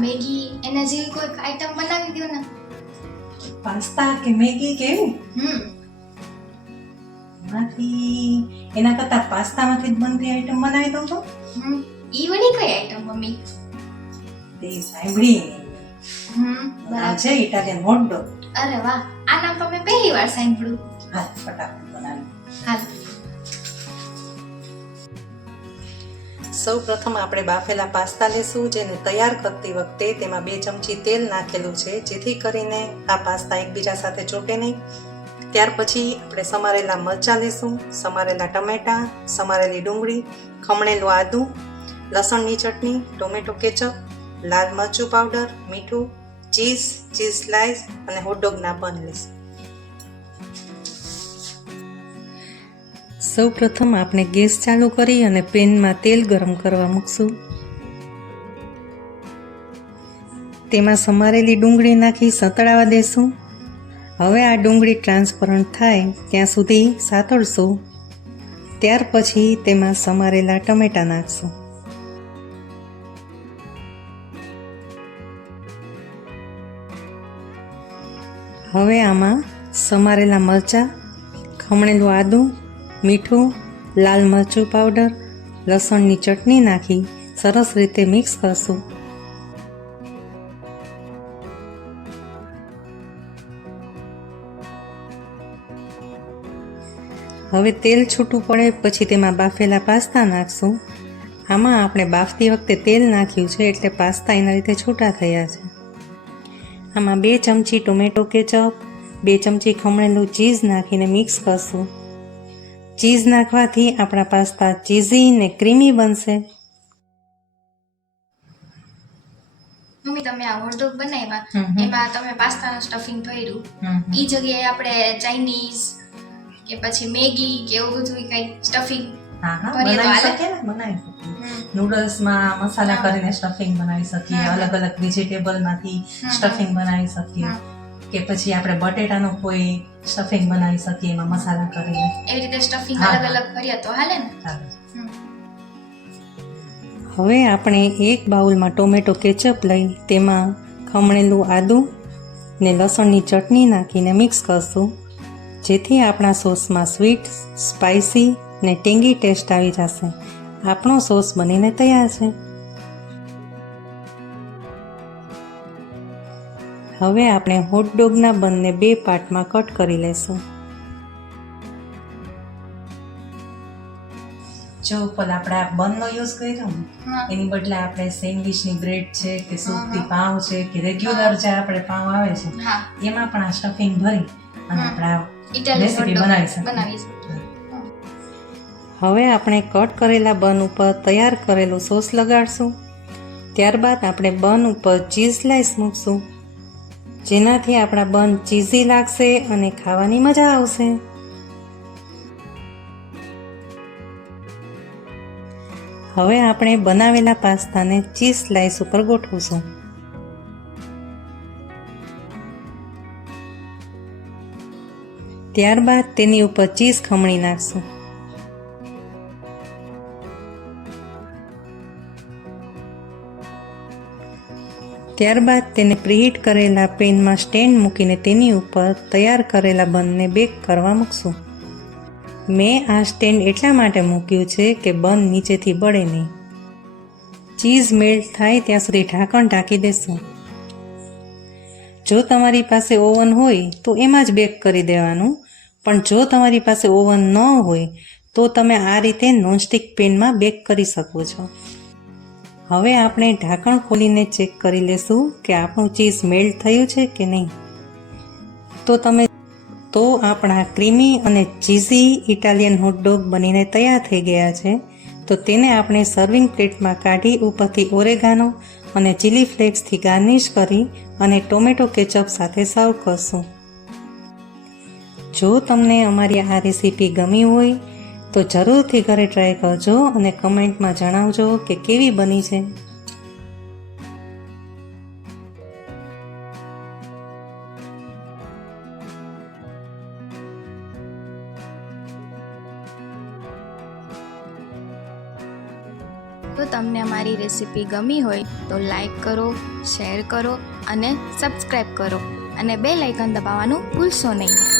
Maggi એના જેવી કોઈક આઈટમ બનાવી દો ને. પાસ્તા કે મેગી કે એવું? હમ. એમાંથી એના કરતા પાસ્તામાંથી જ બનતી આઈટમ બનાવી દઉં તો હમ. ઈ વળી કઈ આઈટમ મમ્મી? તે સાંભળી. હમ બરાબર. છે ઇટાલિયન હોટ ડોગ અરે વાહ આ નામ તો મેં પહેલી વાર સાંભળ્યું. હા ફટાફટ બનાવી. હાલ. સૌ પ્રથમ આપણે બાફેલા પાસ્તા લેશું, જેને તૈયાર કરતી વખતે તેમાં બે ચમચી તેલ નાખેલું છે, જેથી કરીને આ પાસ્તા એકબીજા સાથે ચોટે નહીં. ત્યાર પછી આપણે સમારેલા મરચાં લેશું, સમારેલા ટમેટાં, સમારેલી ડુંગળી, ખમણેલું આદું, લસણની ચટણી, ટોમેટો કેચઅપ, લાલ મરચું પાવડર, મીઠું, ચીઝ ચીઝ સ્લાઇસ અને હોટડોગના બન લેશું. સૌ પ્રથમ આપણે ગેસ ચાલુ કરી અને પેનમાં તેલ ગરમ કરવા મૂકશું. તેમાં સમારેલી ડુંગળી નાખી સતળાવા દેશું. હવે આ ડુંગળી ટ્રાન્સપરન્ટ થાય ત્યાં સુધી સાતળશું. ત્યાર પછી તેમાં સમારેલા ટમેટાં નાખશું. હવે આમાં સમારેલા મરચાં, ખમણેલું આદું મીઠું, લાલ મરચું પાવડર લસણની ચટણી નાખી, સરસ રીતે મિક્સ કરશું. હવે તેલ છૂટું પડે પછી તેમાં બાફેલા પાસ્તા નાખશું. આમાં આપણે બાફતી વખતે તેલ નાખ્યું છે એટલે પાસ્તા એના રીતે છૂટા થયા છે. આમાં બે ચમચી ટોમેટો કેચઅપ, બે ચમચી ખમણેલું ચીઝ નાખીને મિક્સ કરશું. ચીઝ નાખવાથી આપણા પાસ્તા ચીઝી ને ક્રીમી બનશે. મમ્મી તમે આ હોટડોગ બનાવ્યા. એમાં તમે પાસ્તાનું સ્ટફિંગ ભર્યું ઈ જગ્યાએ આપણે ચાઇનીઝ કે પછી મેગી કે એવું બધું કઈ સ્ટફિંગ નૂડલ્સમાં મસાલા કરીને સ્ટફિંગ બનાવી શકીએ. અલગ અલગ વેજીટેબલમાંથી માંથી સ્ટફિંગ બનાવી શકીએ. કે પછી આપણે બટેટાનો કોઈ સ્ટફિંગ બનાવી શકીએ એમાં મસાલા કરીને. એવી રીતે સ્ટફિંગ અલગ અલગ કરીએ તો હાલે ને? હવે આપણે એક બાઉલમાં ટોમેટો કેચઅપ લઈ તેમાં ખમણેલું આદું ને લસણની ચટણી નાખીને મિક્સ કરશું. જેથી આપણા સોસમાં સ્વીટ સ્પાઇસી ને ટેંગી ટેસ્ટ આવી જશે. આપણો સોસ બનીને તૈયાર છે. હવે આપણે હોટડોગના બંને બે પાર્ટમાં કટ કરી લેશું. જો પણ આપણે આ બનનો યુઝ કર્યો ને એની બદલે આપણે સેન્ડવિચની બ્રેડ છે કે સૂકતી. પાઉં છે કે રેગ્યુલર જે આપણે પાઉં આવે છે એમાં પણ આ સ્ટફિંગ ભરી અને. આપણે ઇટાલિયન બનાવી શકીએ. હવે આપણે કટ કરેલા બન ઉપર તૈયાર કરેલું સોસ લગાડશું. ત્યારબાદ આપણે બન ઉપર ચીઝ સ્લાઈસ મૂકશું. જેનાથી આપણા બન ચીઝી લાગશે અને ખાવાની મજા આવશે. હવે આપણે બનાવેલા પાસ્તાને ચીઝ સ્લાઈસ ઉપર ગોઠવશું. ત્યારબાદ તેની ઉપર ચીઝ ખમણી નાખશું. ત્યારબાદ તેને પ્રીહીટ કરેલા પેનમાં સ્ટેન્ડ મૂકીને તેની ઉપર તૈયાર કરેલા બનને બેક કરવા મૂકશું. મેં આ સ્ટેન્ડ એટલા માટે મૂક્યું છે કે બન નીચેથી બળે નહીં. ચીઝ મેલ્ટ થાય ત્યાં સુધી ઢાંકણ ઢાંકી દેશું. જો તમારી પાસે ઓવન હોય તો એમાં જ બેક કરી દેવાનું, પણ જો તમારી પાસે ઓવન ન હોય તો તમે આ રીતે નોનસ્ટિક પેનમાં બેક કરી શકો છો. હવે આપણે ઢાંકણ ખોલીને ચેક કરી લેશું કે આપણું ચીઝ મેલ્ટ થયું છે કે નહીં. તો તમે, તો આપણા ક્રીમી અને ચીઝી ઇટાલિયન હોટડોગ બનીને તૈયાર થઈ ગયા છે. તો તેને આપણે સર્વિંગ પ્લેટમાં કાઢી ઉપરથી ઓરેગાનો અને ચીલી ફ્લેક્સથી ગાર્નિશ કરી અને ટોમેટો કેચઅપ સાથે સર્વ કરશું. જો તમને અમારી આ રેસીપી ગમી હોય તો જરૂરથી ઘરે ટ્રાય કરજો અને કમેન્ટમાં જણાવજો કે કેવી બની છે. તો તમને અમારી રેસીપી ગમી હોય તો લાઈક કરો શેર કરો અને સબસ્ક્રાઈબ કરો અને બે લાઇકન દબાવવાનું ભૂલશો નહીં.